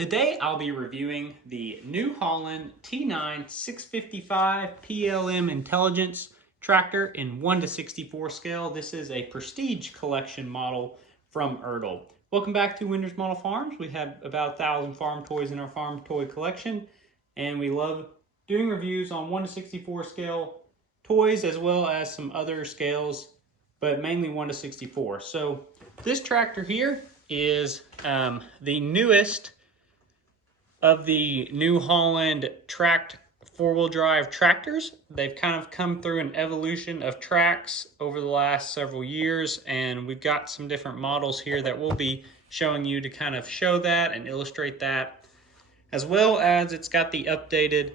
Today I'll be reviewing the New Holland T9.655 PLM Intelligence tractor in 1:64 scale. This is a Prestige Collection model from ertl. Welcome back to Winters Model Farms. We have about 1,000 farm toys in our farm toy collection, and we love doing reviews on 1:64 scale toys as well as some other scales, but mainly 1:64. So this tractor here is the newest of the New Holland tracked four-wheel drive tractors. They've kind of come through an evolution of tracks over the last several years, and we've got some different models here that we'll be showing you to kind of show that and illustrate that, as well as it's got the updated,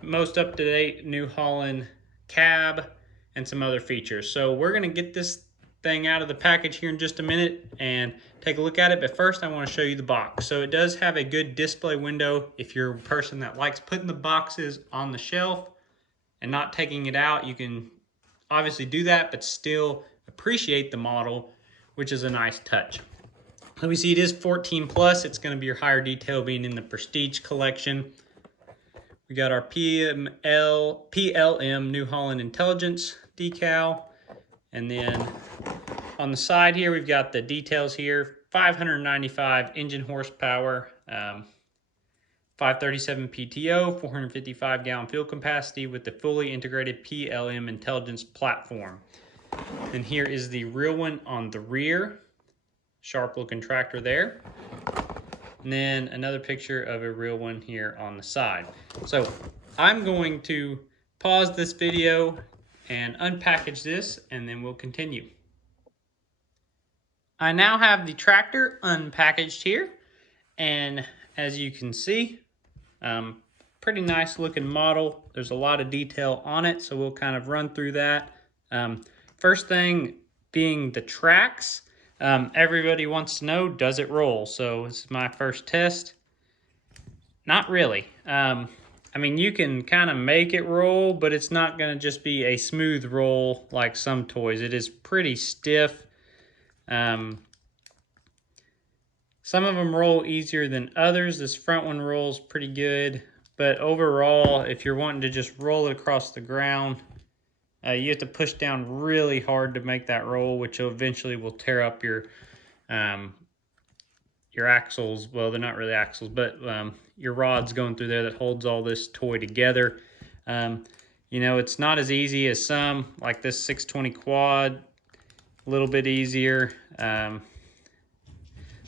most up-to-date New Holland cab and some other features. So we're going to get this thing out of the package here in just a minute and take a look at it, but first I want to show you the box. So it does have a good display window. If you're a person that likes putting the boxes on the shelf and not taking it out, you can obviously do that, but still appreciate the model, which is a nice touch. So we see it is 14 plus. It's going to be your higher detail being in the Prestige collection. We got our PLM New Holland Intelligence decal, and then on the side here, we've got the details here: 595 engine horsepower, 537 PTO, 455 gallon fuel capacity with the fully integrated PLM Intelligence platform. Then here is the real one on the rear, sharp looking tractor there. And then another picture of a real one here on the side. So I'm going to pause this video and unpackage this, and then we'll continue. I now have the tractor unpackaged here, and as you can see, pretty nice looking model. There's a lot of detail on it, so we'll kind of run through that. First thing being the tracks. Everybody wants to know, does it roll? So this is my first test. Not really. I mean, you can kind of make it roll, but it's not going to just be a smooth roll like some toys. It is pretty stiff. Some of them roll easier than others. This front one rolls pretty good, but overall, if you're wanting to just roll it across the ground, you have to push down really hard to make that roll, which eventually will tear up your axles. Well, they're not really axles, but your rods going through there that holds all this toy together. You know, it's not as easy as some, like this 620 quad, a little bit easier.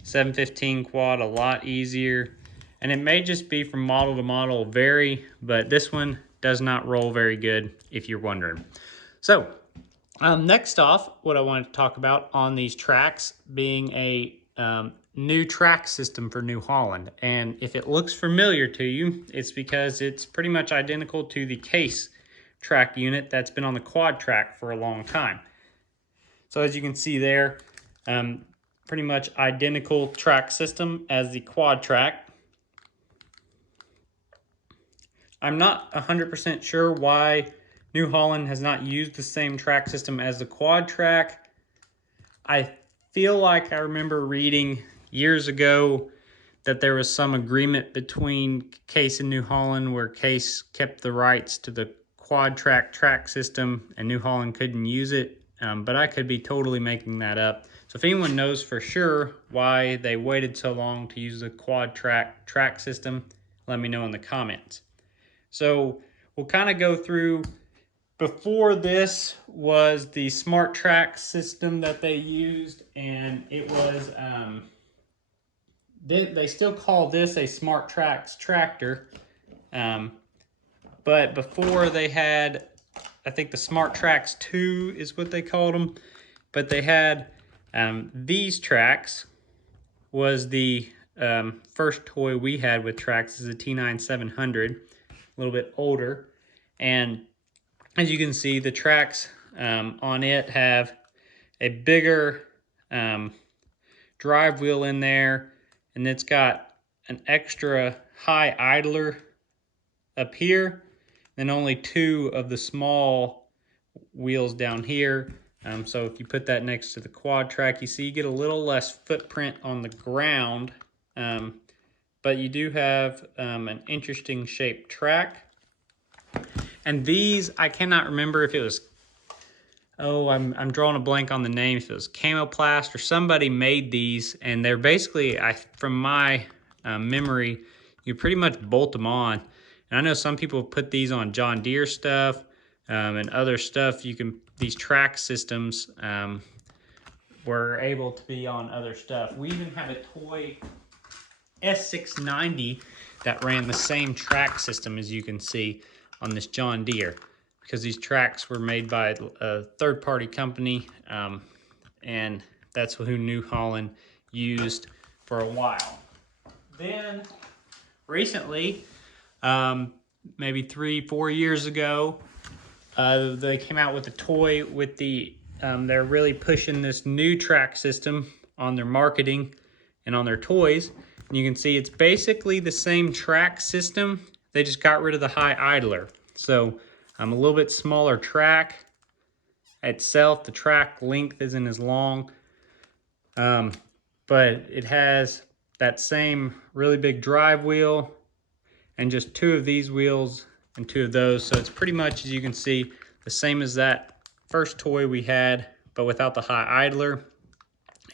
715 quad, a lot easier. And it may just be from model to model vary, but this one does not roll very good, if you're wondering. So next off, what I wanted to talk about on these tracks being a new track system for New Holland. And if it looks familiar to you, it's because it's pretty much identical to the case track unit that's been on the quad track for a long time. So as you can see there, pretty much identical track system as the quad track. I'm not 100% sure why New Holland has not used the same track system as the quad track. I feel like I remember reading years ago that there was some agreement between Case and New Holland where Case kept the rights to the quad track system and New Holland couldn't use it, but I could be totally making that up. So if anyone knows for sure why they waited so long to use the quad track system, let me know in the comments. So we'll kind of go through. Before this was the SmartTrax system that they used, and it was, they still call this a SmartTrax tractor, but before they had, I think the SmartTrax 2 is what they called them, but they had these tracks was the first toy we had with tracks. This is a T9-700, a little bit older, and as you can see, the tracks on it have a bigger drive wheel in there, and it's got an extra high idler up here, and only two of the small wheels down here. So if you put that next to the quad track, you see you get a little less footprint on the ground but you do have an interesting shaped track. And these, I cannot remember if it was, oh, I'm drawing a blank on the name, if it was Camoplast or somebody made these, and they're basically, from my memory, you pretty much bolt them on. And I know some people put these on John Deere stuff and other stuff. These track systems were able to be on other stuff. We even have a toy S690 that ran the same track system, as you can see on this John Deere, because these tracks were made by a third-party company, and that's who New Holland used for a while. Then recently, maybe 3-4 years ago, they came out with a toy with they're really pushing this new track system on their marketing and on their toys. And you can see it's basically the same track system. They just got rid of the high idler. So a little bit smaller track itself. The track length isn't as long, but it has that same really big drive wheel and just 2 of these wheels and 2 of those. So it's pretty much, as you can see, the same as that first toy we had, but without the high idler.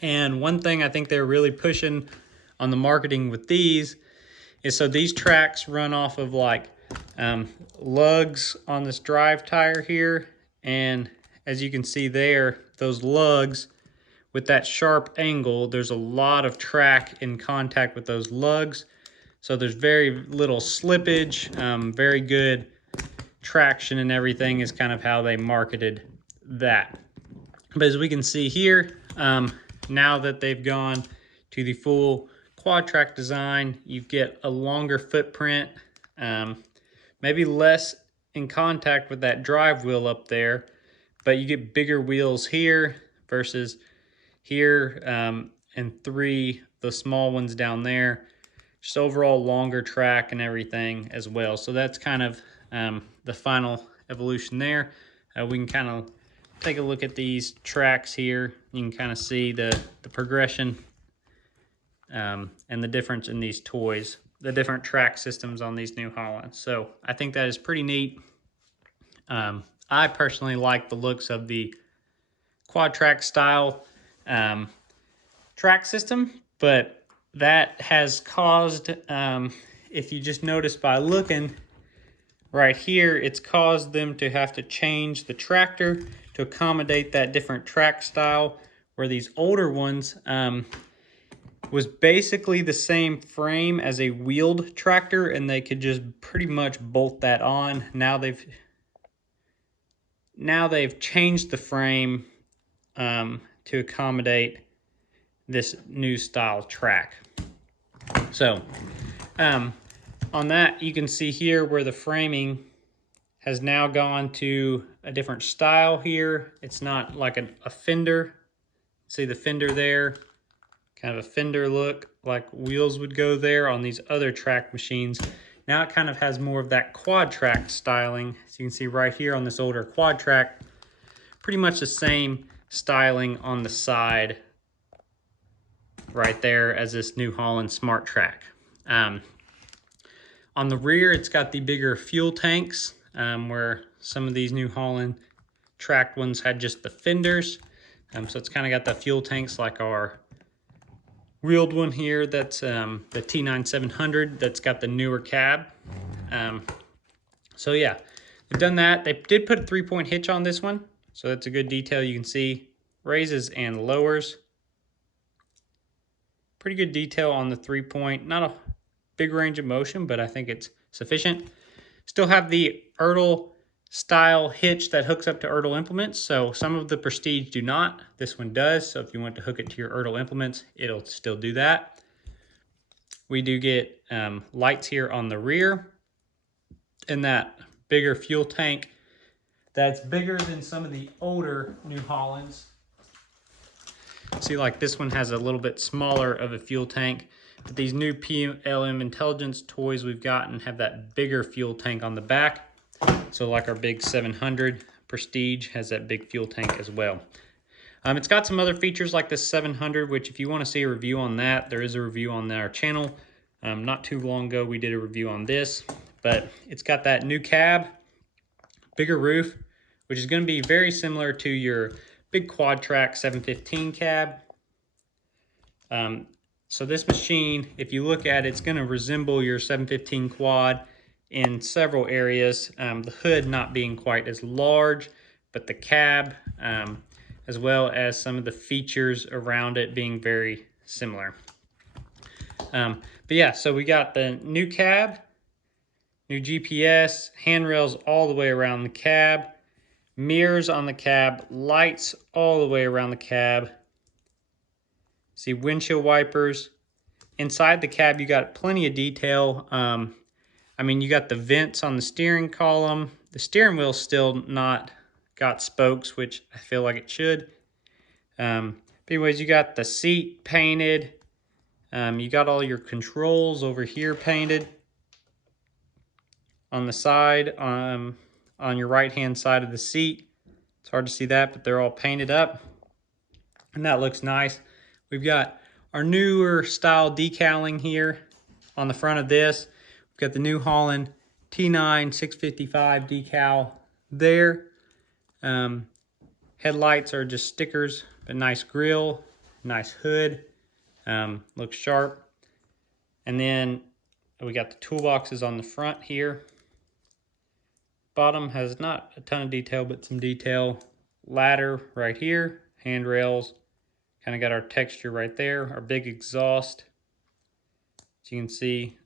And one thing I think they're really pushing on the marketing with these is, so these tracks run off of like lugs on this drive tire here. And as you can see there, those lugs with that sharp angle, there's a lot of track in contact with those lugs. So there's very little slippage, very good traction, and everything is kind of how they marketed that. But as we can see here, now that they've gone to the full quad track design, you get a longer footprint, maybe less in contact with that drive wheel up there, but you get bigger wheels here versus here, and 3, the small ones down there. Just overall longer track and everything as well. So that's kind of the final evolution there. We can kind of take a look at these tracks here. You can kind of see the progression and the difference in these toys, the different track systems on these New Hollands. So I think that is pretty neat. I personally like the looks of the quad track style track system, but that has caused, if you just notice by looking right here, it's caused them to have to change the tractor to accommodate that different track style, where these older ones was basically the same frame as a wheeled tractor, and they could just pretty much bolt that on. Now they've changed the frame to accommodate this new style track. So on that, you can see here where the framing has now gone to a different style here. It's not like a fender. See the fender there? Kind of a fender look, like wheels would go there on these other track machines. Now it kind of has more of that quad track styling. So you can see right here on this older quad track, pretty much the same styling on the side right there as this New Holland SmartTrax. On the rear, it's got the bigger fuel tanks, where some of these New Holland tracked ones had just the fenders. So it's kind of got the fuel tanks like our wheeled one here. That's the T9.655 that's got the newer cab. So yeah, they've done that. They did put a 3-point hitch on this one, so that's a good detail. You can see raises and lowers. Pretty good detail on the 3-point. Not a big range of motion, but I think it's sufficient. Still have the ertl style hitch that hooks up to ertl implements. So some of the Prestige do not. This one does. So if you want to hook it to your ertl implements, it'll still do that. We do get lights here on the rear, and that bigger fuel tank that's bigger than some of the older New Hollands. See, like this one has a little bit smaller of a fuel tank, but these new PLM Intelligence toys we've gotten have that bigger fuel tank on the back. So like our big 700 Prestige has that big fuel tank as well. It's got some other features like the 700, which if you want to see a review on that, there is a review on our channel. Not too long ago, we did a review on this, but it's got that new cab, bigger roof, which is going to be very similar to your big SmartTrax 715 cab. So this machine, if you look at it, it's going to resemble your 715 quad in several areas. The hood not being quite as large, but the cab, as well as some of the features around it being very similar. But yeah, so we got the new cab, new GPS, handrails all the way around the cab, mirrors on the cab, lights all the way around the cab. See windshield wipers. Inside the cab, you got plenty of detail. I mean, you got the vents on the steering column. The steering wheel's still not got spokes, which I feel like it should. But anyways, you got the seat painted. You got all your controls over here painted. On the side, on your right-hand side of the seat. It's hard to see that, but they're all painted up. And that looks nice. We've got our newer style decaling here on the front of this. We've got the new Holland T9.655 decal there. Headlights are just stickers, but nice grille, nice hood, looks sharp. And then we got the toolboxes on the front here. Bottom has not a ton of detail, but some detail. Ladder right here, handrails, kind of got our texture right there, our big exhaust. As you can see,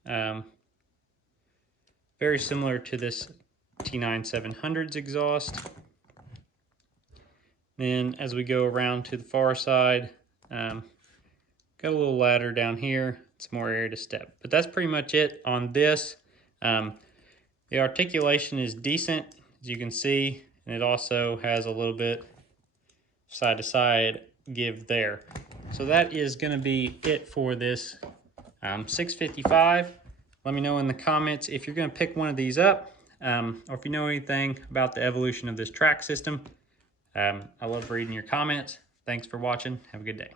very similar to this T9 700's exhaust. Then as we go around to the far side, got a little ladder down here, some more area to step. But that's pretty much it on this. The articulation is decent, as you can see, and it also has a little bit side to side give there. So that is going to be it for this 655. Let me know in the comments if you're going to pick one of these up, or if you know anything about the evolution of this track system. I love reading your comments. Thanks for watching. Have a good day.